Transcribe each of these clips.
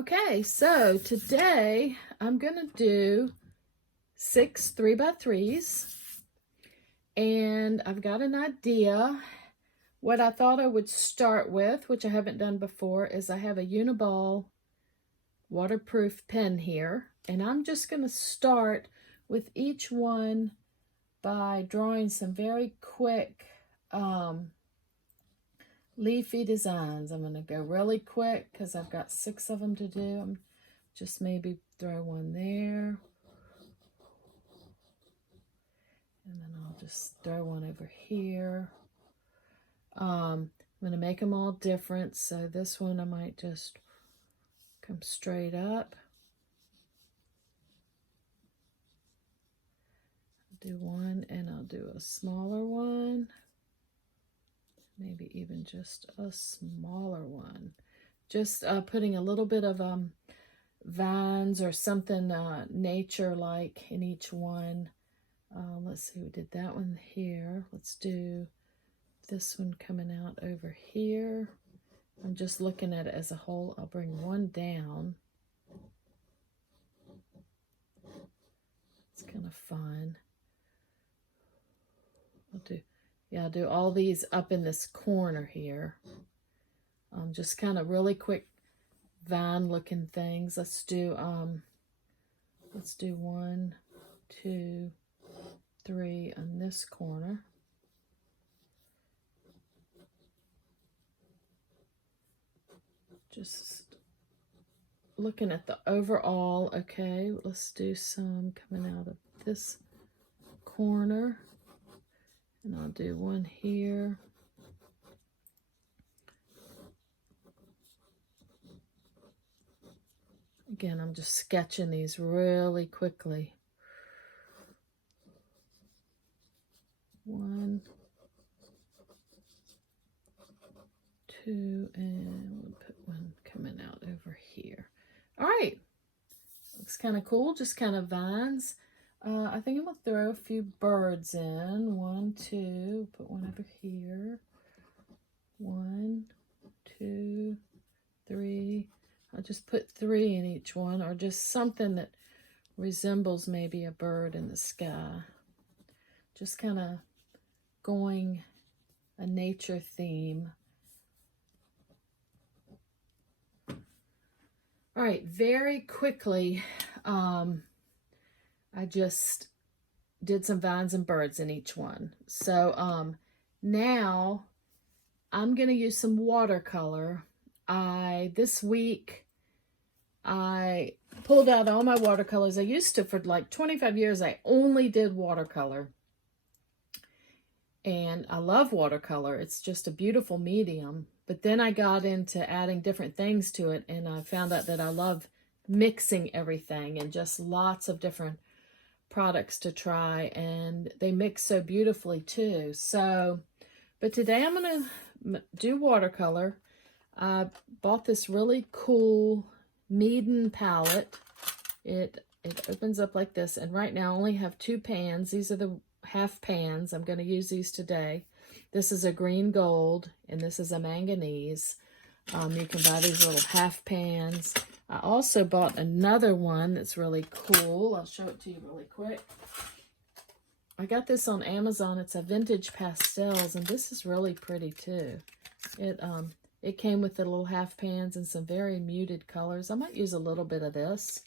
Okay, so today I'm going to do 6 3x3s, and I've got an idea. What I thought I would start with, which I haven't done before, is I have a Uniball waterproof pen here, and I'm just going to start with each one by drawing some very quick leafy designs. I'm going to go really quick because I've got 6 of them to do. Just maybe throw one there. And then I'll just throw one over here. I'm going to make them all different. So this one I might just come straight up. I'll do one, and I'll do a smaller one. Maybe even just a smaller one. Just putting a little bit of vines or something nature-like in each one. Let's see, we did that one here. Let's do this one coming out over here. I'm just looking at it as a whole. I'll bring one down. It's kind of fun. I'll do all these up in this corner here. Just kind of really quick vine looking things. Let's do 1, 2, 3 on this corner. Just looking at the overall. Okay, let's do some coming out of this corner. And I'll do one here. Again, I'm just sketching these really quickly. 1, 2, and we'll put one coming out over here. All right, looks kind of cool, just kind of vines. I think I'm going to throw a few birds in. 1, 2, put one over here. 1, 2, 3. I'll just put 3 in each one, or just something that resembles maybe a bird in the sky. Just kind of going a nature theme. All right, very quickly, I just did some vines and birds in each one. So now I'm going to use some watercolor. This week I pulled out all my watercolors. I used to, for like 25 years, I only did watercolor. And I love watercolor. It's just a beautiful medium. But then I got into adding different things to it, and I found out that I love mixing everything and just lots of different products to try, and they mix so beautifully too. So, but today I'm going to do watercolor. I bought this really cool Meeden palette. It opens up like this, and right now I only have 2 pans. These are the half pans. I'm going to use these today. This is a green gold, and this is a manganese. You can buy these little half pans. I also bought another one that's really cool. I'll show it to you really quick. I got this on Amazon. It's a vintage pastels, and this is really pretty too. It came with the little half pans and some very muted colors. I might use a little bit of this.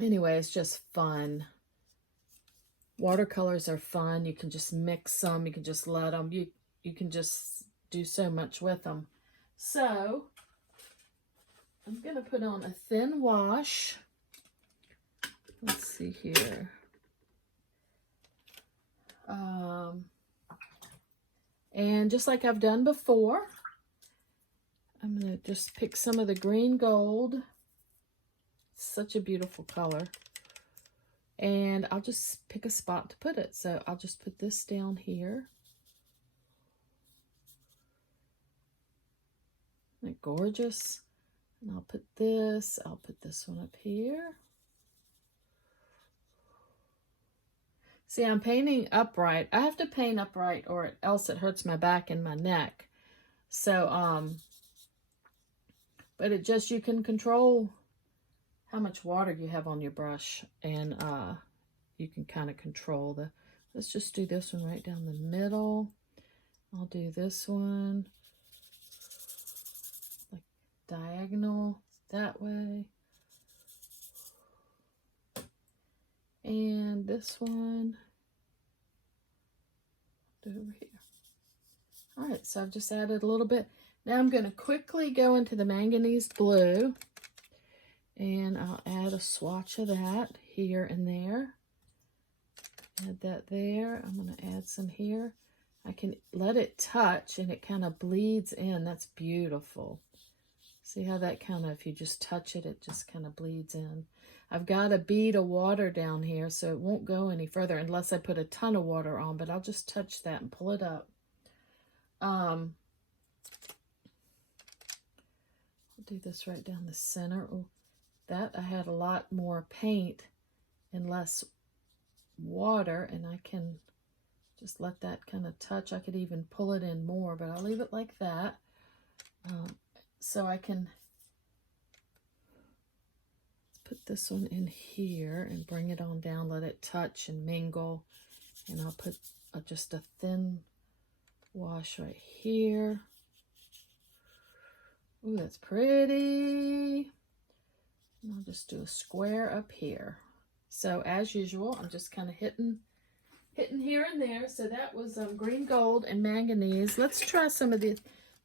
Anyway, it's just fun. Watercolors are fun. You can just mix them. You can just let them. You can just do so much with them. So I'm going to put on a thin wash. Let's see here. And just like I've done before, I'm going to just pick some of the green gold. It's such a beautiful color. And I'll just pick a spot to put it. So I'll just put this down here. Isn't it gorgeous? And I'll put this one up here. See, I'm painting upright. I have to paint upright or else it hurts my back and my neck. So But it just, you can control how much water you have on your brush, and you can kind of control the, let's just do this one right down the middle. I'll do this one like diagonal that way. And this one, do over here. All right, so I've just added a little bit. Now I'm going to quickly go into the manganese blue, and I'll add a swatch of that here and there. Add that there. I'm going to add some here. I can let it touch and it kind of bleeds in. That's beautiful. See how that kind of, if you just touch it, it just kind of bleeds in. I've got a bead of water down here, so it won't go any further unless I put a ton of water on, but I'll just touch that and pull it up. I'll do this right down the center. Oh, that I had a lot more paint and less water, and I can just let that kind of touch. I could even pull it in more, but I'll leave it like that. So I can put this one in here and bring it on down, let it touch and mingle. And I'll put just a thin wash right here. Ooh, that's pretty. And I'll just do a square up here. So as usual, I'm just kind of hitting here and there. So that was green, gold, and manganese. Let's try some of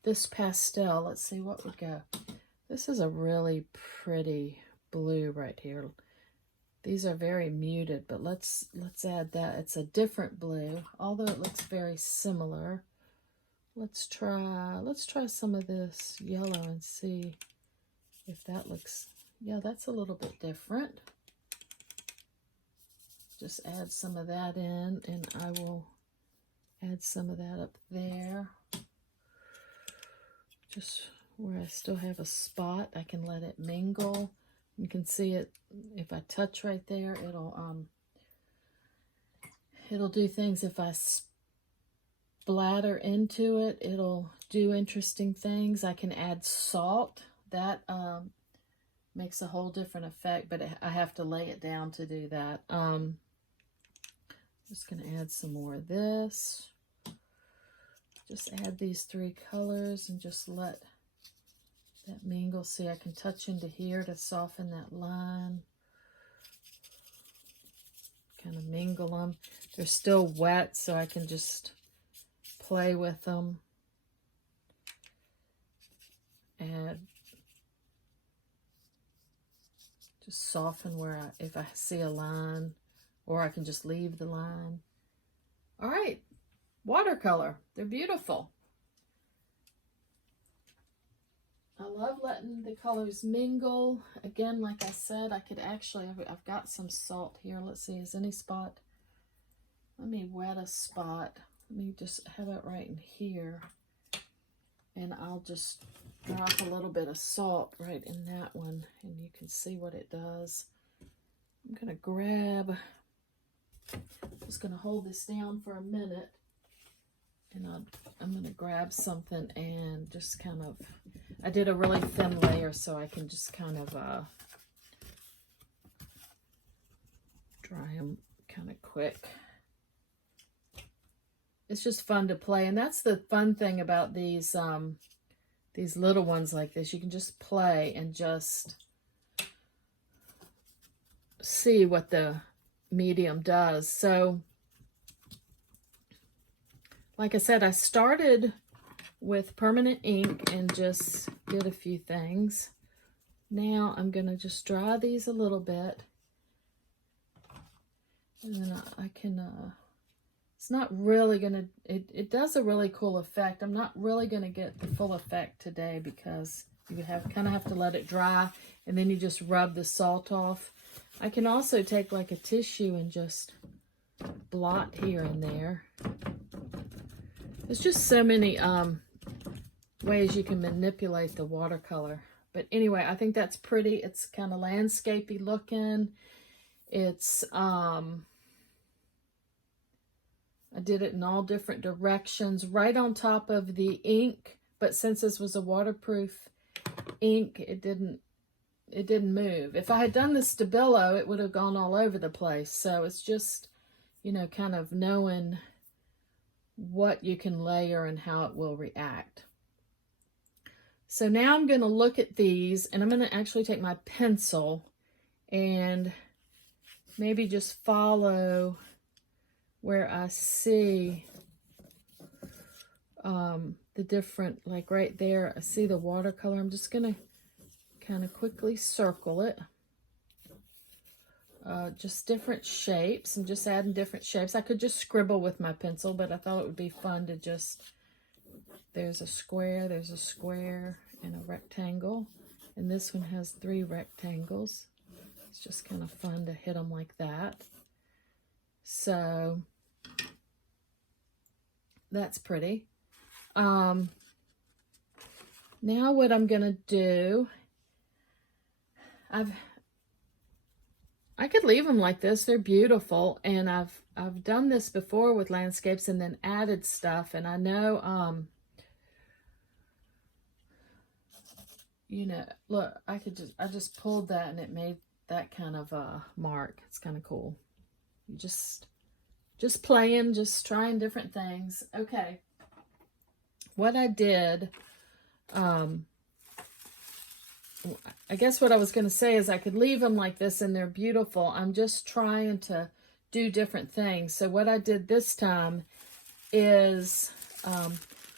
this pastel. Let's see what would go. This is a really pretty blue right here. These are very muted, but let's add that. It's a different blue, although it looks very similar. Let's try some of this yellow and see if that looks, yeah, that's a little bit different. Just add some of that in, and I will add some of that up there. Just where I still have a spot, I can let it mingle. You can see it, if I touch right there, it'll do things. If I splatter into it, it'll do interesting things. I can add salt. That makes a whole different effect, but I have to lay it down to do that. Just going to add some more of this. Just add these three colors and just let that mingle. See, I can touch into here to soften that line. Kind of mingle them. They're still wet, so I can just play with them. Add, just soften where if I see a line, or I can just leave the line. All right, watercolor. They're beautiful. I love letting the colors mingle. Again, like I said, I could actually, I've got some salt here. Let's see, is any spot? Let me wet a spot. Let me just have it right in here. And I'll just drop a little bit of salt right in that one, and you can see what it does. I'm gonna grab, just gonna hold this down for a minute, and I'm gonna grab something and just kind of, I did a really thin layer so I can just kind of dry them kind of quick. It's just fun to play, and that's the fun thing about these little ones like this. You can just play and just see what the medium does. So, like I said, I started with permanent ink and just did a few things. Now I'm going to just dry these a little bit. And then I can, it's not really going to, it does a really cool effect. I'm not really going to get the full effect today because you kind of have to let it dry, and then you just rub the salt off. I can also take like a tissue and just blot here and there. There's just so many ways you can manipulate the watercolor. But anyway, I think that's pretty. It's kind of landscapey looking. It's I did it in all different directions, right on top of the ink. But since this was a waterproof ink, it didn't move. If I had done the Stabilo, it would have gone all over the place. So it's just, you know, kind of knowing what you can layer and how it will react. So now I'm going to look at these, and I'm going to actually take my pencil and maybe just follow where I see the different, like right there, I see the watercolor. I'm just going to kind of quickly circle it. Just different shapes. I'm just adding different shapes. I could just scribble with my pencil, but I thought it would be fun to just, there's a square, and a rectangle. And this one has 3 rectangles. It's just kind of fun to hit them like that. So that's pretty. Now what I'm going to do, I could leave them like this. They're beautiful, and I've done this before with landscapes and then added stuff. And I know, you know, look, I just pulled that and it made that kind of a mark. It's kind of cool. You just playing, just trying different things. Okay, what I did, I guess what I was going to say is I could leave them like this and they're beautiful. I'm just trying to do different things. So what I did this time is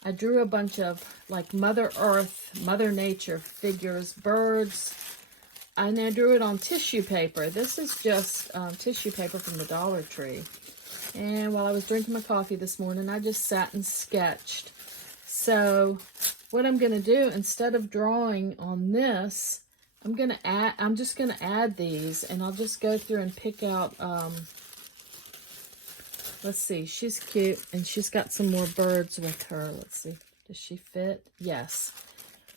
I drew a bunch of like Mother Earth, Mother Nature figures, birds, and I drew it on tissue paper. This is just tissue paper from the Dollar Tree. And while I was drinking my coffee this morning, I just sat and sketched. So what I'm going to do, instead of drawing on this, I'm just going to add these, and I'll just go through and pick out, let's see, she's cute, and she's got some more birds with her. Let's see, does she fit? Yes.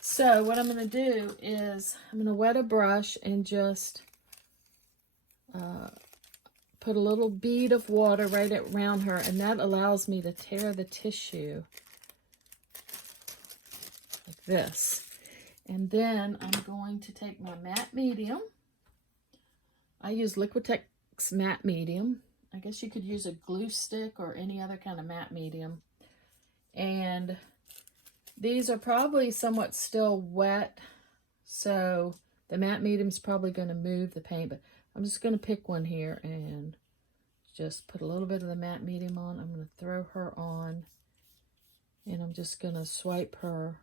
So what I'm going to do is I'm going to wet a brush and just put a little bead of water right around her, and that allows me to tear the tissue like this. And then I'm going to take my matte medium. I use Liquitex matte medium. I guess you could use a glue stick or any other kind of matte medium. And these are probably somewhat still wet, so the matte medium is probably going to move the paint, but I'm just going to pick one here and just put a little bit of the matte medium on. I'm going to throw her on, and I'm just going to swipe her.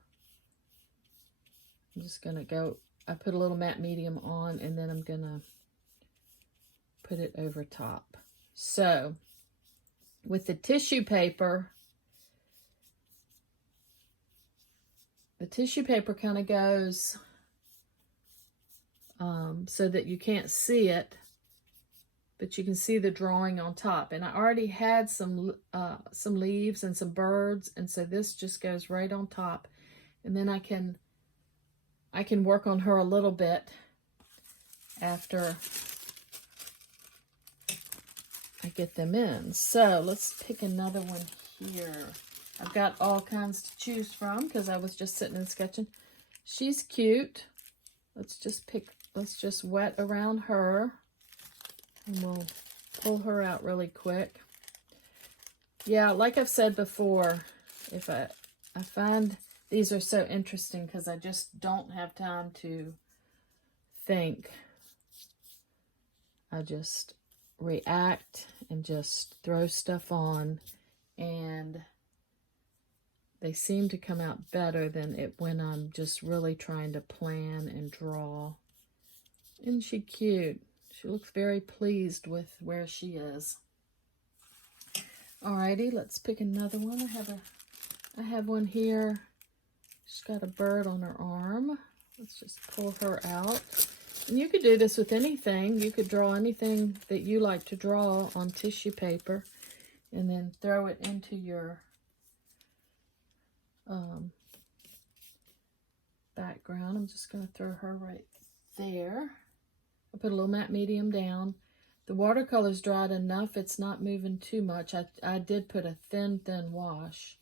I'm just going to go, I put a little matte medium on, and then I'm going to put it over top. So with the tissue paper kind of goes so that you can't see it, but you can see the drawing on top. And I already had some leaves and some birds, and so this just goes right on top. And then I can work on her a little bit after I get them in. So let's pick another one here. I've got all kinds to choose from because I was just sitting and sketching. She's cute. Let's just wet around her, and we'll pull her out really quick. Yeah, like I've said before, if I find these are so interesting because I just don't have time to think. I just react and just throw stuff on, and they seem to come out better than it when I'm just really trying to plan and draw. Isn't she cute? She looks very pleased with where she is. Alrighty, let's pick another one. I have one here. She's got a bird on her arm. Let's just pull her out. And you could do this with anything. You could draw anything that you like to draw on tissue paper and then throw it into your background. I'm just going to throw her right there. I put a little matte medium down. The watercolor's dried enough. It's not moving too much. I did put a thin wash.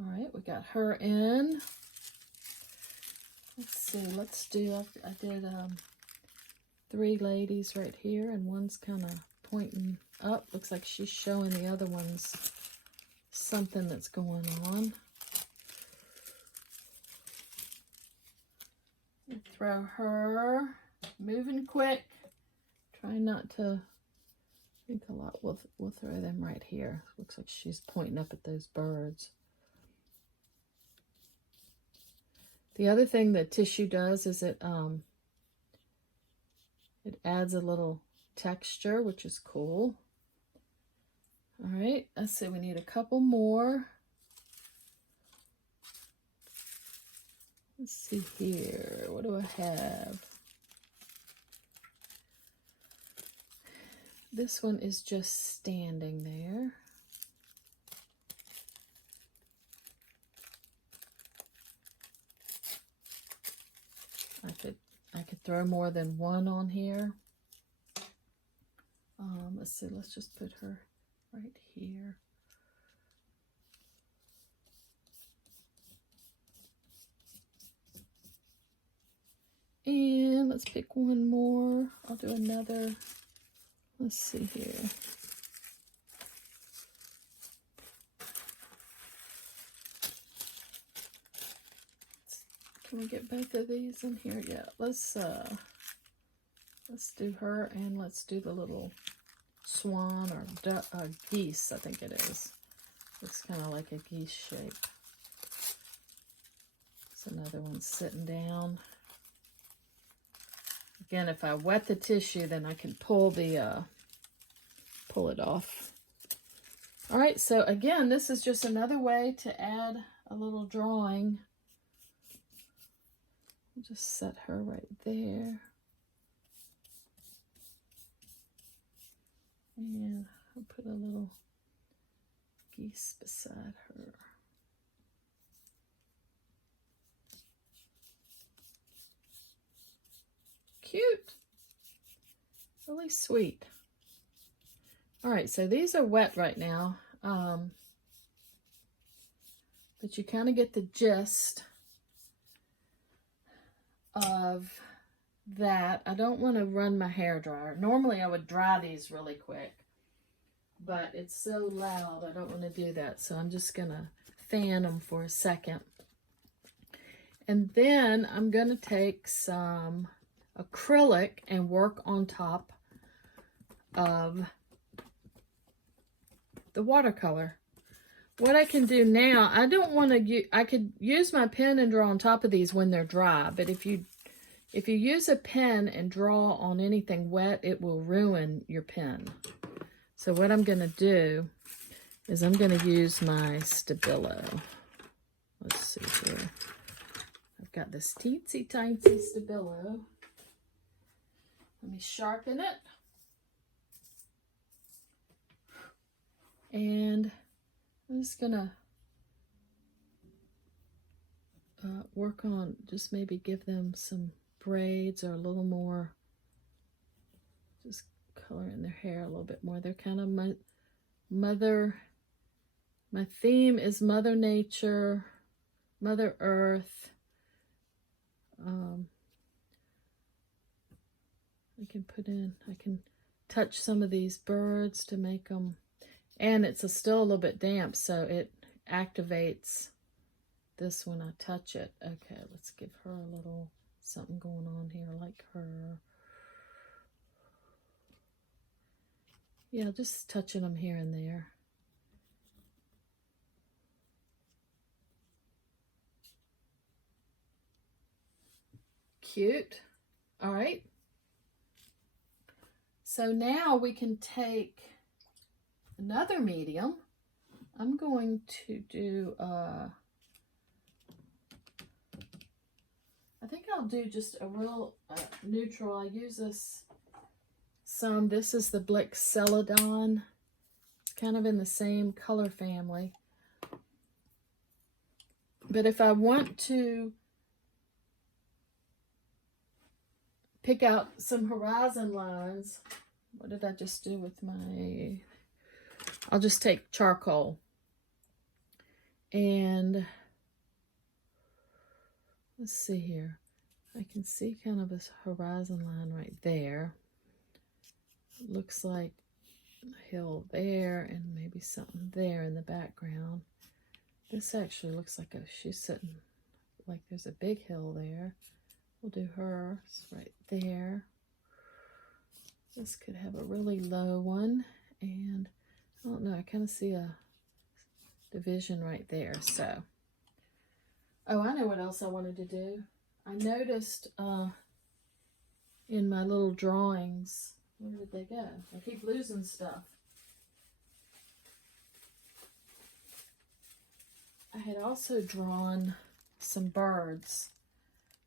All right, we got her in. Let's see, let's do, I did 3 ladies right here, and one's kind of pointing up. Looks like she's showing the other ones something that's going on. Throw her, moving quick. Try not to think a lot. We'll throw them right here. Looks like she's pointing up at those birds. The other thing that tissue does is it adds a little texture, which is cool. All right, let's see, we need a couple more. Let's see here, what do I have? This one is just standing there. I could throw more than one on here. Let's see, let's just put her right here. And let's pick one more. I'll do another. Let's see here. Can we get both of these in here? Yeah, let's do her, and let's do the little swan or geese, I think it is. It's kind of like a geese shape. It's another one sitting down. Again, if I wet the tissue, then I can pull it off. All right, so again, this is just another way to add a little drawing. Just set her right there. And I'll put a little geese beside her. Cute. Really sweet. All right, so these are wet right now. But you kind of get the gist of that. I don't want to run my hair dryer. Normally I would dry these really quick, but it's so loud I don't want to do that, so I'm just gonna fan them for a second. And then I'm gonna take some acrylic and work on top of the watercolor. What I can do now, I don't want to, I could use my pen and draw on top of these when they're dry, but if you use a pen and draw on anything wet, it will ruin your pen. So what I'm going to do is I'm going to use my Stabilo. Let's see here. I've got this teensy tiny Stabilo. Let me sharpen it. And I'm just gonna work on, just maybe give them some braids or a little more, just color in their hair a little bit more. They're kind of my theme is Mother Nature, Mother Earth. I can touch some of these birds to make them, and it's still a little bit damp, so it activates this when I touch it. Okay, let's give her a little something going on here, like her. Yeah, just touching them here and there. Cute. All right. So now we can take another medium. I'm going to do, I think I'll do just a real neutral. I use this some. This is the Blick Celadon. It's kind of in the same color family. But if I want to pick out some horizon lines, what did I just do with my, I'll just take charcoal And let's see here. I can see kind of a horizon line right there. It looks like a hill there and maybe something there in the background. This actually looks like she's sitting, like there's a big hill there. We'll do her right there. This could have a really low one, and I don't know, I kind of see a division right there. So, oh, I know what else I wanted to do. I noticed in my little drawings, where did they go? I keep losing stuff. I had also drawn some birds,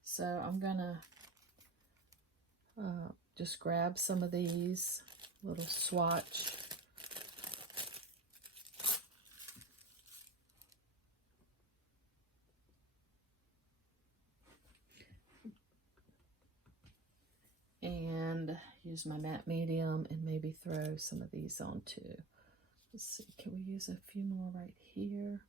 so I'm gonna just grab some of these, little swatch. And use my matte medium and maybe throw some of these on too. Let's see, can we use a few more right here?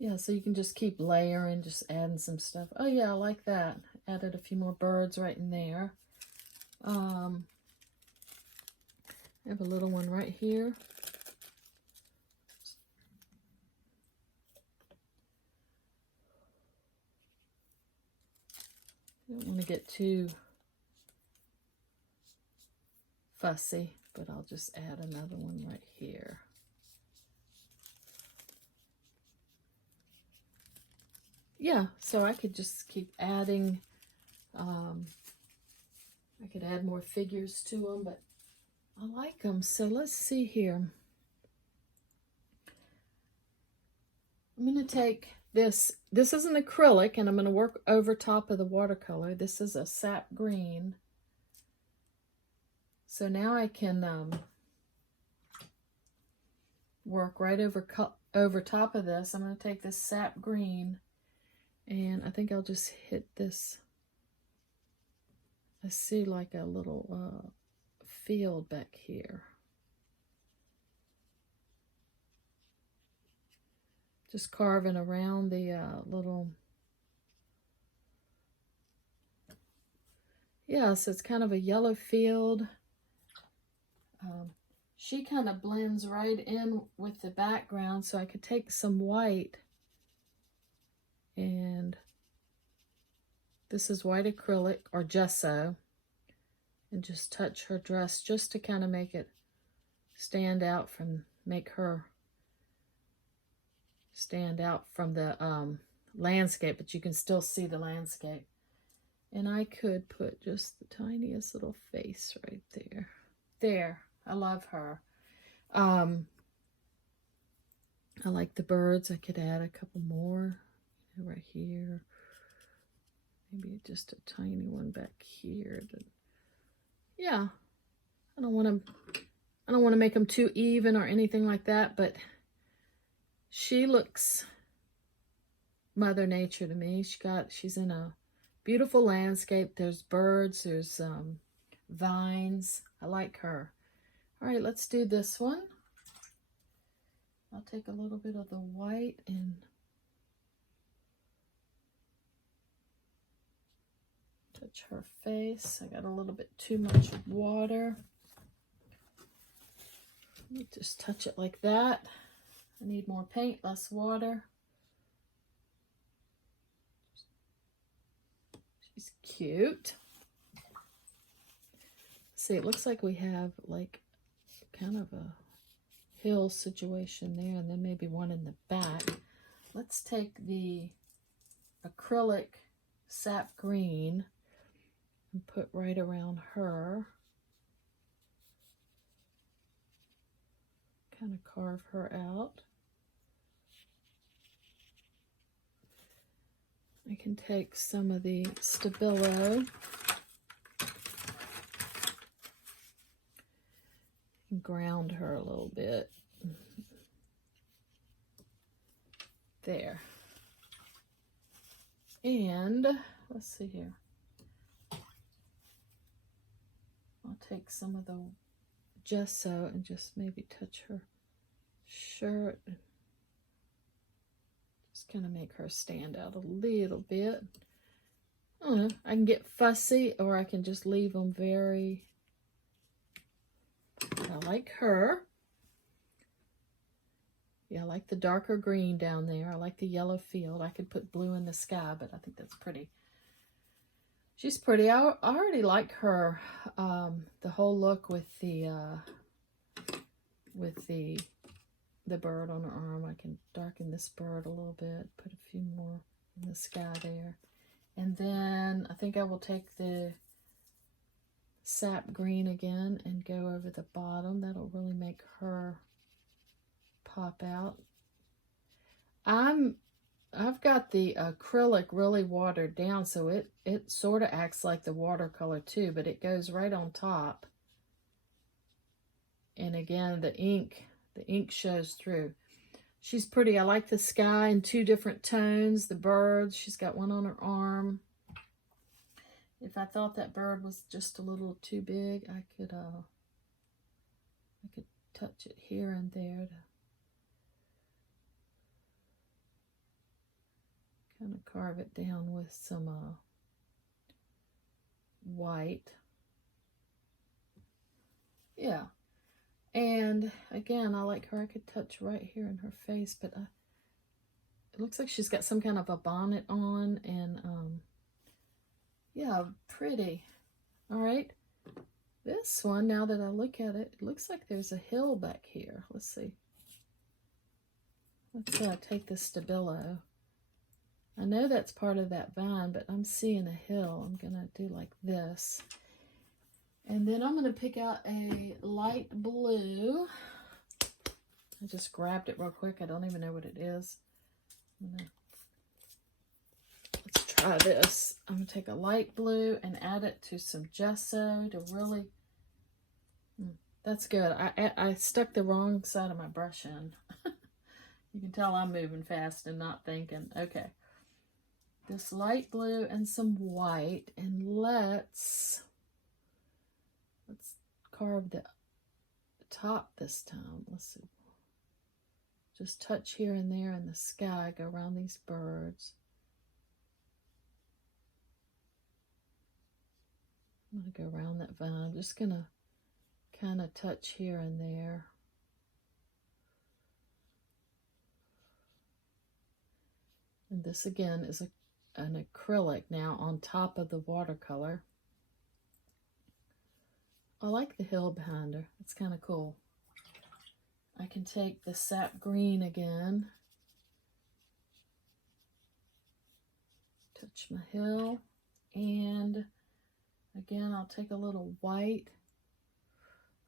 Yeah, so you can just keep layering, just adding some stuff. Oh yeah, I like that. Added a few more birds right in there. I have a little one right here. I don't want to get too fussy, but I'll just add another one right here. Yeah, so I could just keep adding, I could add more figures to them, but I like them. So let's see here. I'm going to take this is an acrylic, and I'm going to work over top of the watercolor. This is a sap green. So now I can work right over top of this. I'm going to take this sap green, and I think I'll just hit this. I see like a little field back here. Just carving around the little, yeah, so it's kind of a yellow field. She kind of blends right in with the background, so I could take some white, and this is white acrylic or gesso, and just touch her dress just to kind of make it stand out make her stand out from the landscape, but you can still see the landscape. And I could put just the tiniest little face right there. There, I love her. I like the birds. I could add a couple more right here. Maybe just a tiny one back here. Yeah, I don't want to make them too even or anything like that, but she looks Mother Nature to me. She's in a beautiful landscape. There's birds, there's vines. I like her. All right, let's do this one. I'll take a little bit of the white and touch her face. I got a little bit too much water. Let me just touch it like that. I need more paint, less water. She's cute. See, it looks like we have like kind of a hill situation there, and then maybe one in the back. Let's take the acrylic sap green and put right around her. Kind of carve her out. I can take some of the Stabilo and ground her a little bit. There. And let's see here. I'll take some of the gesso and just maybe touch her shirt. Just kind of make her stand out a little bit. I don't know. I can get fussy or I can just leave them very... I like her. Yeah, I like the darker green down there. I like the yellow field. I could put blue in the sky, but I think that's pretty. She's pretty. I already like her. The whole look with the bird on her arm. I can darken this bird a little bit. Put a few more in the sky there. And then I think I will take the sap green again and go over the bottom. That'll really make her pop out. I've got the acrylic really watered down, so it sort of acts like the watercolor too, but it goes right on top. And again, the ink shows through. She's pretty. I like the sky in 2 different tones, the birds. She's got one on her arm. If I thought that bird was just a little too big, I could touch it here and there to kind of carve it down with some white. Yeah. And again, I like her. I could touch right here in her face, but it looks like she's got some kind of a bonnet on, and yeah, pretty. All right. This one, now that I look at it, it looks like there's a hill back here. Let's see. Let's take the Stabilo. I know that's part of that vine, but I'm seeing a hill. I'm going to do like this. And then I'm going to pick out a light blue. I just grabbed it real quick. I don't even know what it is. Let's try this. I'm going to take a light blue and add it to some gesso to really... That's good. I stuck the wrong side of my brush in. You can tell I'm moving fast and not thinking. Okay. This light blue and some white, and let's carve the top this time. Let's see. Just touch here and there in the sky, go around these birds. I'm going to go around that vine. I'm just going to kind of touch here and there. And this again is an acrylic now on top of the watercolor. I like the hill behind her. It's kind of cool. I can take the sap green again. Touch my hill. And again, I'll take a little white.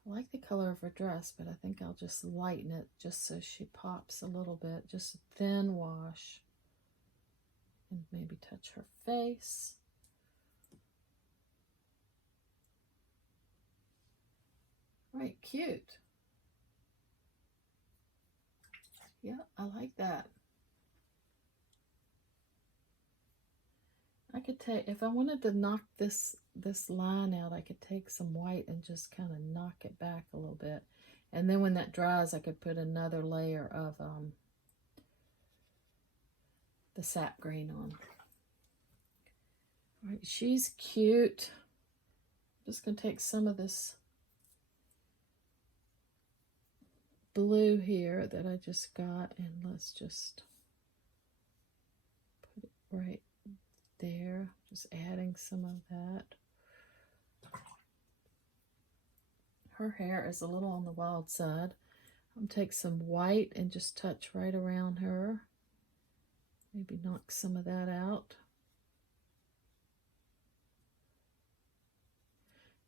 I like the color of her dress, but I think I'll just lighten it just so she pops a little bit. Just a thin wash. And maybe touch her face. Right, cute. Yeah, I like that. I could take, if I wanted to knock this line out, I could take some white and just kind of knock it back a little bit. And then when that dries, I could put another layer of the sap green on. All right, she's cute. I'm just going to take some of this blue here that I just got, and let's just put it right there. Just adding some of that. Her hair is a little on the wild side. I'm going to take some white and just touch right around her. Maybe knock some of that out.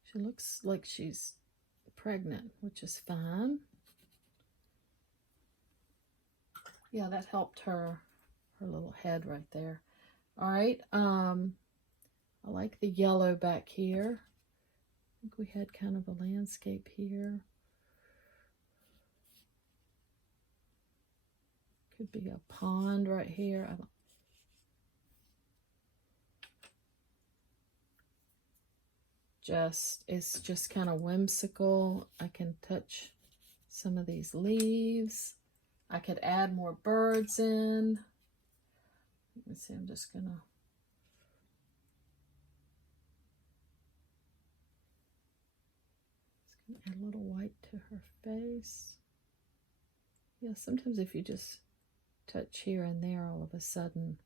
She looks like she's pregnant, which is fine. Yeah, that helped her little head right there. All right, I like the yellow back here. I think we had kind of a landscape here. Could be a pond right here. I don't... it's just kind of whimsical. I can touch some of these leaves. I could add more birds in. Let me see, I'm just gonna add a little white to her face. Yeah, sometimes if you just touch here and there, all of a sudden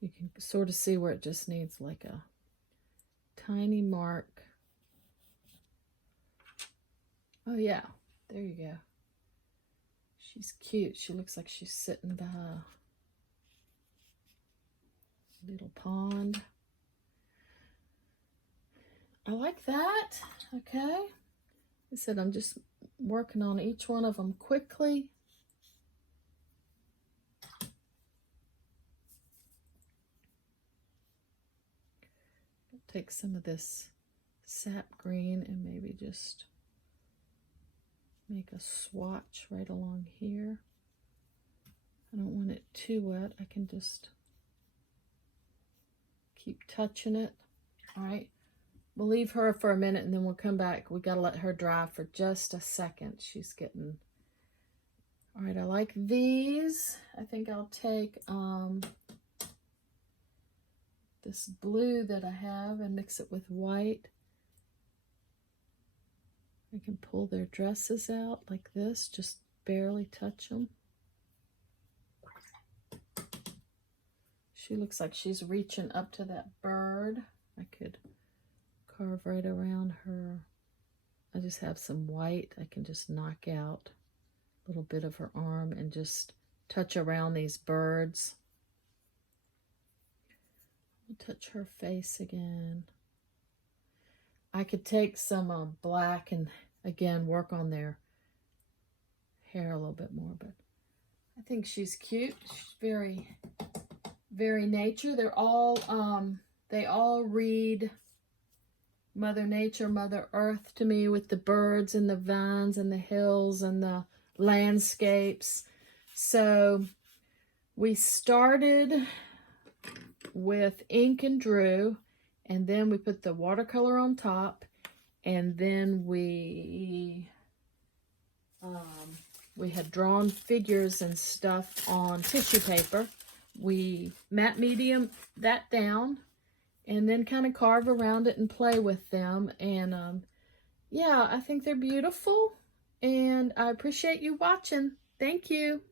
you can sort of see where it just needs like a tiny mark. Oh yeah, there you go. She's cute. She looks like she's sitting by a little pond. I like that. Okay. I said I'm just working on each one of them quickly. I'll take some of this sap green and maybe just make a swatch right along here. I don't want it too wet. I can just keep touching it. All right. We'll leave her for a minute and then we'll come back. We got to let her dry for just a second. She's getting... All right, I like these. I think I'll take this blue that I have and mix it with white. I can pull their dresses out like this, just barely touch them. She looks like she's reaching up to that bird. I could carve right around her. I just have some white. I can just knock out a little bit of her arm and just touch around these birds. I'll touch her face again. I could take some black and again work on their hair a little bit more, but I think she's cute. She's very, very nature. They're all they all read Mother Nature, Mother Earth to me, with the birds and the vines and the hills and the landscapes. So we started with ink and drew, and then we put the watercolor on top, and then we had drawn figures and stuff on tissue paper. We matte medium that down and then kind of carve around it and play with them. And yeah, I think they're beautiful, and I appreciate you watching. Thank you.